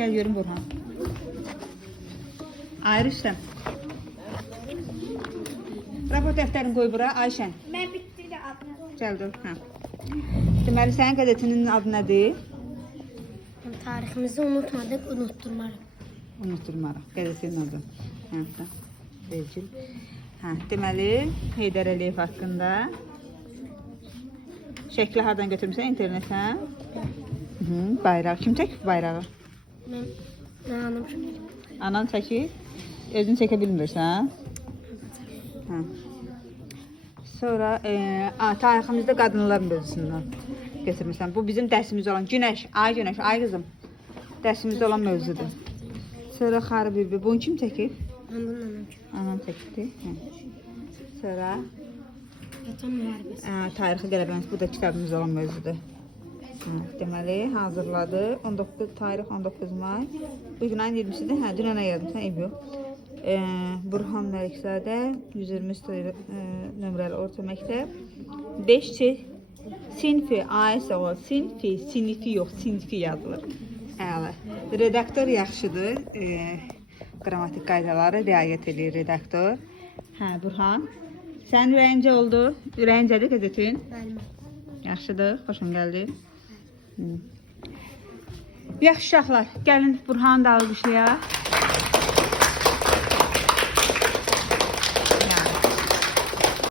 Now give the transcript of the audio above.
Gel görüm Burhan. Ayrışdım. Raport dəftərini qoy bura, Ayşən. Ben bitti de adını. Gəl dur. Hə. Deməli, sənin qəzetinin adı nədir? Tarihimizi unutmadık, unutturmarım. Unutturmaraq. Qəzetinin adı. Hə, Rejil. Hə, deməli, Heydər Əliyev haqqında şəkli hardan götürmüsən? İnternetdən? Bayraq. Kim çəkib bayrağı? Ben anam şöyle. Anan çəkir. Özün çəkə bilmirsən? Hə. Sonra tariximizdə qadınlar mövzusundan götürmüsən. Bu bizim dərsimiz olan Günəş, ay qızım. Dərsimizdə olan mövzudur. Sonra Xarı Bülbül. Bunu kim çəkib? Ben bunun anam şöyle. Anan çəkibdi. Hə. Sonra Vatan müharibesi. tarixi qələbəmiz. Bu da kitabımız olan mövzudur. Hə, deməli, hazırladı. Tarix 19 may. Bugün ayın 20-sidir. Hə, dünənə yazmışsan, ev yox. Burhan Məlikzadə 120 nömrəli orta məktəb 5 sinfi aisə o sinfi yox, sinfi yazılır. Əla. Redaktor yaxşıdır. Qrammatik qaydaları riayət edir redaktor. Hə, Burhan. Sən ürəyincə oldu. Ürəyincədir qəzetin. Benim. Yaxşıdır, xoşun gəldi. Yaxşı uşaqlar, gəlin Burhanı da alqışlayaq.